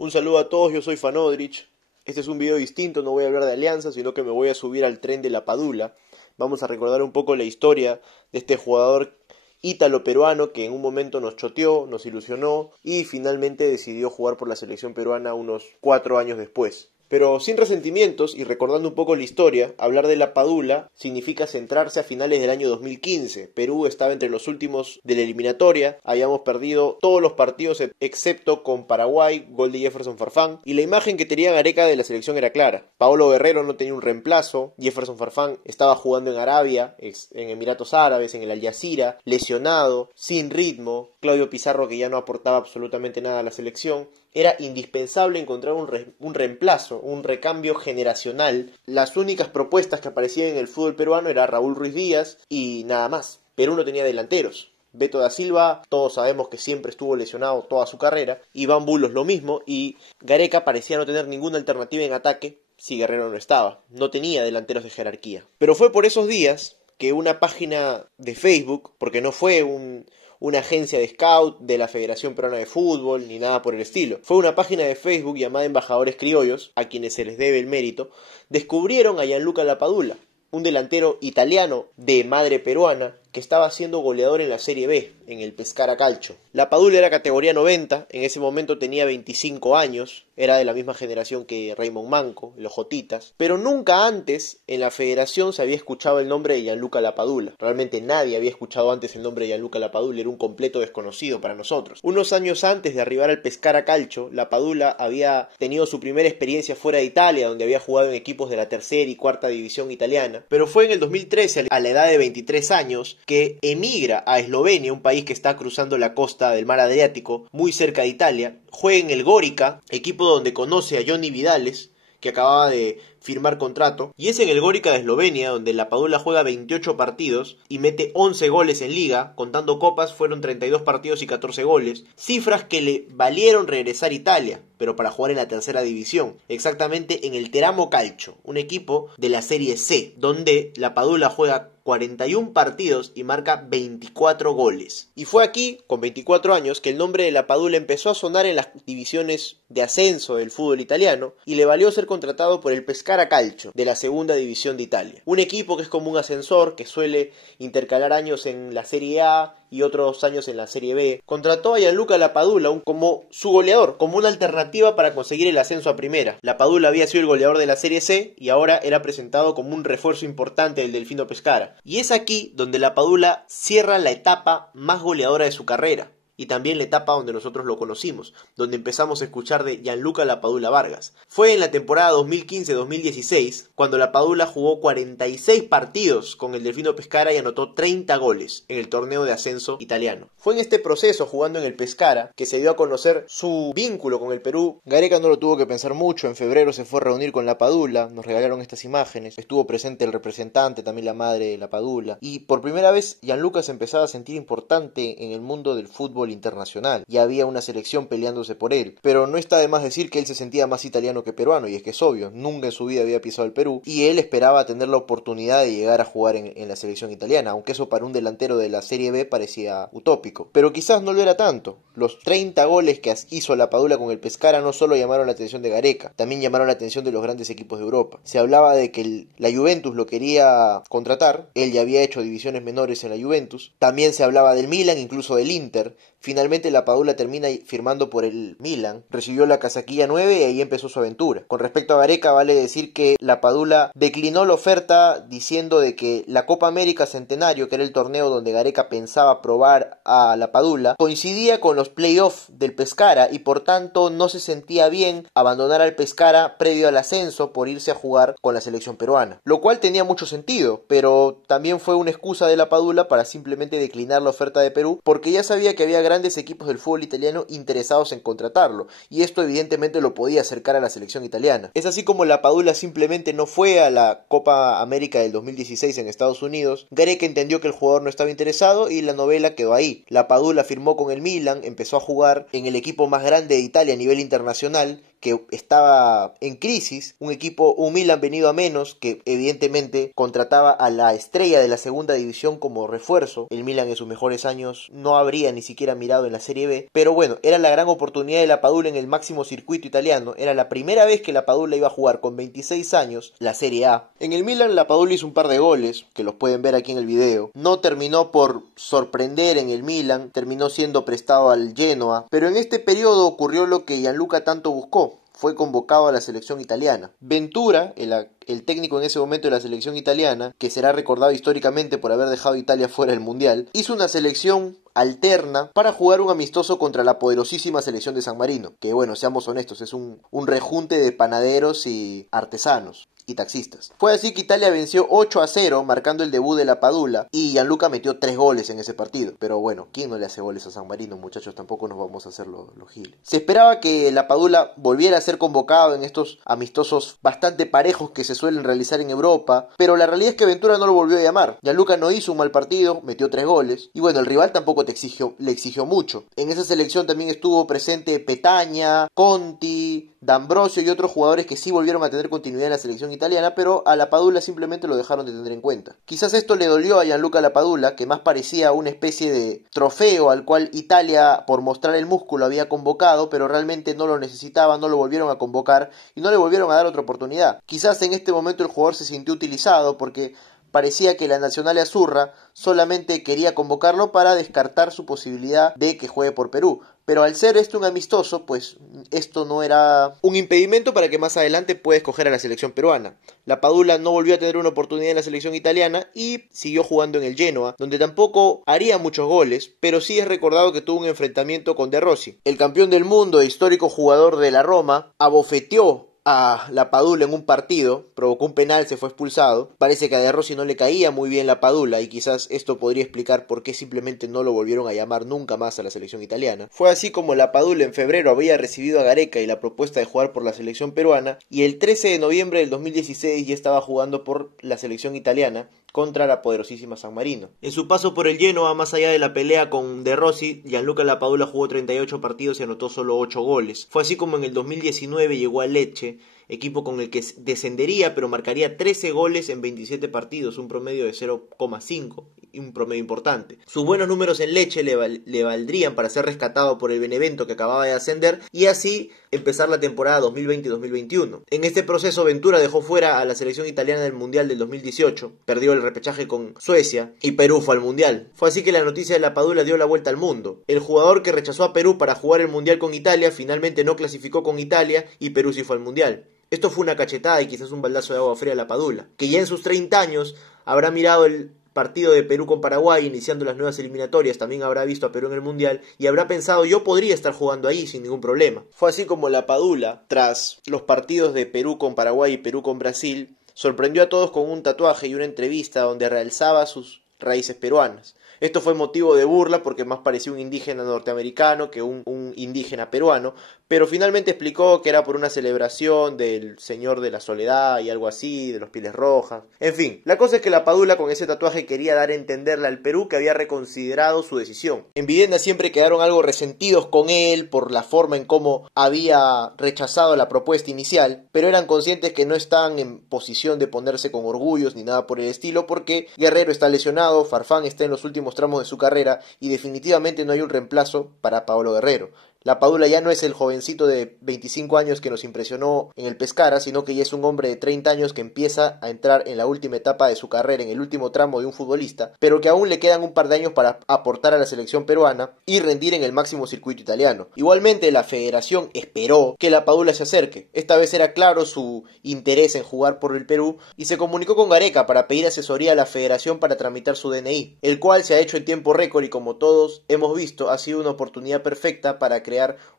Un saludo a todos, yo soy Fanodrich. Este es un video distinto, no voy a hablar de Alianza, sino que me voy a subir al tren de la Padula. Vamos a recordar un poco la historia de este jugador ítalo-peruano que en un momento nos choteó, nos ilusionó y finalmente decidió jugar por la selección peruana unos 4 años después. Pero sin resentimientos y recordando un poco la historia, hablar de la Padula significa centrarse a finales del año 2015. Perú estaba entre los últimos de la eliminatoria, habíamos perdido todos los partidos excepto con Paraguay, gol de Jefferson Farfán, y la imagen que tenía Gareca de la selección era clara. Paolo Guerrero no tenía un reemplazo, Jefferson Farfán estaba jugando en Arabia, en Emiratos Árabes, en el Al Jazeera, lesionado, sin ritmo, Claudio Pizarro que ya no aportaba absolutamente nada a la selección. Era indispensable encontrar un reemplazo, un recambio generacional. Las únicas propuestas que aparecían en el fútbol peruano era Raúl Ruiz Díaz y nada más. Perú no tenía delanteros. Beto da Silva, todos sabemos que siempre estuvo lesionado toda su carrera. Iván Bulos lo mismo y Gareca parecía no tener ninguna alternativa en ataque si Guerrero no estaba. No tenía delanteros de jerarquía. Pero fue por esos días que una página de Facebook, porque no fue una agencia de scout de la Federación Peruana de Fútbol, ni nada por el estilo. Fue una página de Facebook llamada Embajadores Criollos, a quienes se les debe el mérito, descubrieron a Gianluca Lapadula, un delantero italiano de madre peruana que estaba siendo goleador en la Serie B, en el Pescara Calcio. Lapadula era categoría 90, en ese momento tenía 25 años, era de la misma generación que Raymond Manco, los Jotitas, pero nunca antes en la federación se había escuchado el nombre de Gianluca Lapadula. Realmente nadie había escuchado antes el nombre de Gianluca Lapadula, era un completo desconocido para nosotros. Unos años antes de arribar al Pescara Calcio, Lapadula había tenido su primera experiencia fuera de Italia, donde había jugado en equipos de la tercera y cuarta división italiana, pero fue en el 2013, a la edad de 23 años, que emigra a Eslovenia, un país que está cruzando la costa del mar Adriático, muy cerca de Italia. Juega en el Gorica, equipo donde conoce a Johnny Vidales, que acababa de firmar contrato, y es en el Gorica de Eslovenia donde Lapadula juega 28 partidos y mete 11 goles en liga, contando copas fueron 32 partidos y 14 goles, cifras que le valieron regresar a Italia, pero para jugar en la tercera división, exactamente en el Teramo Calcio, un equipo de la Serie C, donde Lapadula juega 41 partidos y marca 24 goles. Y fue aquí, con 24 años, que el nombre de Lapadula empezó a sonar en las divisiones de ascenso del fútbol italiano y le valió ser contratado por el Pescara Calcio de la segunda división de Italia. Un equipo que es como un ascensor que suele intercalar años en la Serie A y otros años en la Serie B. Contrató a Gianluca Lapadula como su goleador, como una alternativa para conseguir el ascenso a primera. Lapadula había sido el goleador de la Serie C y ahora era presentado como un refuerzo importante del Delfino Pescara. Y es aquí donde Lapadula cierra la etapa más goleadora de su carrera. Y también la etapa donde nosotros lo conocimos, donde empezamos a escuchar de Gianluca Lapadula Vargas. Fue en la temporada 2015-2016 cuando Lapadula jugó 46 partidos con el Delfino Pescara y anotó 30 goles en el torneo de ascenso italiano. Fue en este proceso, jugando en el Pescara, que se dio a conocer su vínculo con el Perú. Gareca no lo tuvo que pensar mucho, en febrero se fue a reunir con Lapadula, nos regalaron estas imágenes, estuvo presente el representante, también la madre de Lapadula, y por primera vez Gianluca se empezaba a sentir importante en el mundo del fútbol internacional, y había una selección peleándose por él, pero no está de más decir que él se sentía más italiano que peruano, y es que es obvio, nunca en su vida había pisado el Perú, y él esperaba tener la oportunidad de llegar a jugar en la selección italiana, aunque eso para un delantero de la Serie B parecía utópico, pero quizás no lo era tanto. Los 30 goles que hizo Lapadula con el Pescara no solo llamaron la atención de Gareca, también llamaron la atención de los grandes equipos de Europa. Se hablaba de que la Juventus lo quería contratar, él ya había hecho divisiones menores en la Juventus, también se hablaba del Milan, incluso del Inter. Finalmente Lapadula termina firmando por el Milan, recibió la casaquilla 9 y ahí empezó su aventura. Con respecto a Gareca, vale decir que Lapadula declinó la oferta diciendo de que la Copa América Centenario, que era el torneo donde Gareca pensaba probar a Lapadula, coincidía con los playoffs del Pescara y por tanto no se sentía bien abandonar al Pescara previo al ascenso por irse a jugar con la selección peruana, lo cual tenía mucho sentido, pero también fue una excusa de Lapadula para simplemente declinar la oferta de Perú, porque ya sabía que había grandes equipos del fútbol italiano interesados en contratarlo, y esto evidentemente lo podía acercar a la selección italiana. Es así como Lapadula simplemente no fue a la Copa América del 2016 en Estados Unidos. Gareca entendió que el jugador no estaba interesado y la novela quedó ahí. Lapadula firmó con el Milan, empezó a jugar en el equipo más grande de Italia a nivel internacional, que estaba en crisis, un Milan venido a menos, que evidentemente contrataba a la estrella de la segunda división como refuerzo. El Milan en sus mejores años no habría ni siquiera mirado en la Serie B, pero bueno, era la gran oportunidad de la Padula en el máximo circuito italiano. Era la primera vez que la Padula iba a jugar con 26 años la Serie A. En el Milan la Padula hizo un par de goles, que los pueden ver aquí en el video. No terminó por sorprender en el Milan, terminó siendo prestado al Genoa, pero en este periodo ocurrió lo que Gianluca tanto buscó. Fue convocado a la selección italiana. Ventura, el técnico en ese momento de la selección italiana, que será recordado históricamente por haber dejado a Italia fuera del Mundial, hizo una selección alterna para jugar un amistoso contra la poderosísima selección de San Marino, que bueno, seamos honestos, es un rejunte de panaderos y artesanos y taxistas. Fue así que Italia venció 8-0, marcando el debut de la Padula, y Gianluca metió 3 goles en ese partido. Pero bueno, ¿quién no le hace goles a San Marino, muchachos? Tampoco nos vamos a hacer los giles. Se esperaba que la Padula volviera a ser convocado en estos amistosos bastante parejos que se suelen realizar en Europa, pero la realidad es que Ventura no lo volvió a llamar. Gianluca no hizo un mal partido, metió 3 goles, y bueno, el rival tampoco le exigió mucho. En esa selección también estuvo presente Petagna, Conti, D'Ambrosio y otros jugadores que sí volvieron a tener continuidad en la selección italiana, pero a la Padula simplemente lo dejaron de tener en cuenta. Quizás esto le dolió a Gianluca Lapadula, que más parecía una especie de trofeo al cual Italia, por mostrar el músculo, había convocado, pero realmente no lo necesitaba, no lo volvieron a convocar y no le volvieron a dar otra oportunidad. Quizás en este momento el jugador se sintió utilizado porque parecía que la Nacional Azzurra solamente quería convocarlo para descartar su posibilidad de que juegue por Perú. Pero al ser esto un amistoso, pues esto no era un impedimento para que más adelante pueda escoger a la selección peruana. La Padula no volvió a tener una oportunidad en la selección italiana y siguió jugando en el Genoa, donde tampoco haría muchos goles, pero sí es recordado que tuvo un enfrentamiento con De Rossi. El campeón del mundo e histórico jugador de la Roma abofeteó a la Padula en un partido, provocó un penal, se fue expulsado. Parece que a De Rossi no le caía muy bien la Padula y quizás esto podría explicar por qué simplemente no lo volvieron a llamar nunca más a la selección italiana. Fue así como la Padula en febrero había recibido a Gareca y la propuesta de jugar por la selección peruana, y el 13 de noviembre del 2016 ya estaba jugando por la selección italiana contra la poderosísima San Marino. En su paso por el Genoa, más allá de la pelea con De Rossi, Gianluca Lapadula jugó 38 partidos y anotó solo 8 goles. Fue así como en el 2019 llegó a Lecce, equipo con el que descendería, pero marcaría 13 goles en 27 partidos, un promedio de 0,5, un promedio importante. Sus buenos números en Lecce le valdrían para ser rescatado por el Benevento, que acababa de ascender, y así empezar la temporada 2020-2021. En este proceso Ventura dejó fuera a la selección italiana del Mundial del 2018, perdió el repechaje con Suecia y Perú fue al Mundial. Fue así que la noticia de la Padula dio la vuelta al mundo. El jugador que rechazó a Perú para jugar el Mundial con Italia finalmente no clasificó con Italia y Perú sí fue al Mundial. Esto fue una cachetada y quizás un baldazo de agua fría a la Padula, que ya en sus 30 años habrá mirado el partido de Perú con Paraguay iniciando las nuevas eliminatorias, también habrá visto a Perú en el Mundial y habrá pensado: yo podría estar jugando ahí sin ningún problema. Fue así como la Padula, tras los partidos de Perú con Paraguay y Perú con Brasil, sorprendió a todos con un tatuaje y una entrevista donde realzaba sus raíces peruanas. Esto fue motivo de burla porque más parecía un indígena norteamericano que un indígena peruano, pero finalmente explicó que era por una celebración del Señor de la Soledad y algo así, de los Pieles Rojas. En fin, la cosa es que la Padula con ese tatuaje quería dar a entenderle al Perú que había reconsiderado su decisión. En Videna siempre quedaron algo resentidos con él por la forma en cómo había rechazado la propuesta inicial, pero eran conscientes que no estaban en posición de ponerse con orgullos ni nada por el estilo, porque Guerrero está lesionado, Farfán está en los últimos tramos de su carrera y definitivamente no hay un reemplazo para Paolo Guerrero. La Padula ya no es el jovencito de 25 años que nos impresionó en el Pescara, sino que ya es un hombre de 30 años que empieza a entrar en la última etapa de su carrera, en el último tramo de un futbolista, pero que aún le quedan un par de años para aportar a la selección peruana y rendir en el máximo circuito italiano. Igualmente, la federación esperó que la Padula se acerque. Esta vez era claro su interés en jugar por el Perú y se comunicó con Gareca para pedir asesoría a la federación para tramitar su DNI, el cual se ha hecho en tiempo récord y, como todos hemos visto, ha sido una oportunidad perfecta para crear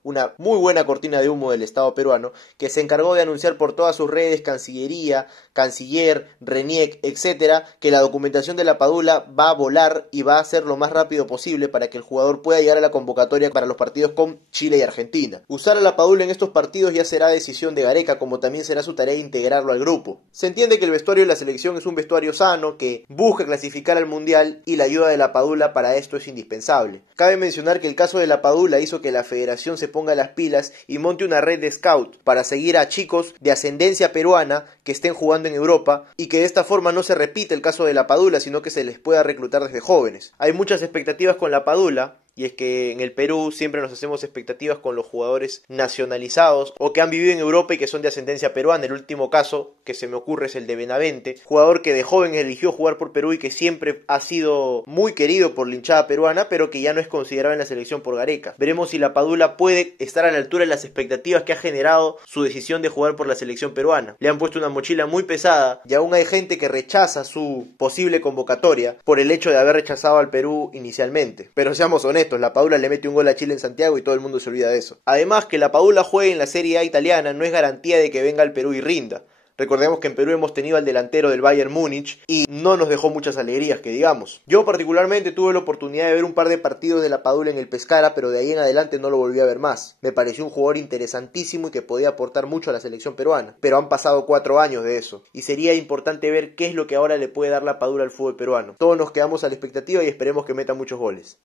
una muy buena cortina de humo del Estado peruano, que se encargó de anunciar por todas sus redes, Cancillería, Canciller, RENIEC, etcétera, que la documentación de la Padula va a volar y va a ser lo más rápido posible para que el jugador pueda llegar a la convocatoria para los partidos con Chile y Argentina. Usar a la Padula en estos partidos ya será decisión de Gareca, como también será su tarea integrarlo al grupo. Se entiende que el vestuario de la selección es un vestuario sano, que busca clasificar al Mundial, y la ayuda de la Padula para esto es indispensable. Cabe mencionar que el caso de la Padula hizo que la federación federación se ponga las pilas y monte una red de scout para seguir a chicos de ascendencia peruana que estén jugando en Europa y que de esta forma no se repite el caso de la Padula, sino que se les pueda reclutar desde jóvenes. Hay muchas expectativas con la Padula. Y es que en el Perú siempre nos hacemos expectativas con los jugadores nacionalizados o que han vivido en Europa y que son de ascendencia peruana. El último caso que se me ocurre es el de Benavente, jugador que de joven eligió jugar por Perú y que siempre ha sido muy querido por la hinchada peruana, pero que ya no es considerado en la selección por Gareca. Veremos si la Padula puede estar a la altura de las expectativas que ha generado su decisión de jugar por la selección peruana. Le han puesto una mochila muy pesada y aún hay gente que rechaza su posible convocatoria por el hecho de haber rechazado al Perú inicialmente. Pero seamos honestos, la Padula le mete un gol a Chile en Santiago y todo el mundo se olvida de eso. Además, que la Padula juegue en la Serie A italiana no es garantía de que venga al Perú y rinda. Recordemos que en Perú hemos tenido al delantero del Bayern Múnich y no nos dejó muchas alegrías, que digamos. Yo particularmente tuve la oportunidad de ver un par de partidos de la Padula en el Pescara, pero de ahí en adelante no lo volví a ver más. Me pareció un jugador interesantísimo y que podía aportar mucho a la selección peruana. Pero han pasado 4 años de eso y sería importante ver qué es lo que ahora le puede dar la Padula al fútbol peruano. Todos nos quedamos a la expectativa y esperemos que meta muchos goles.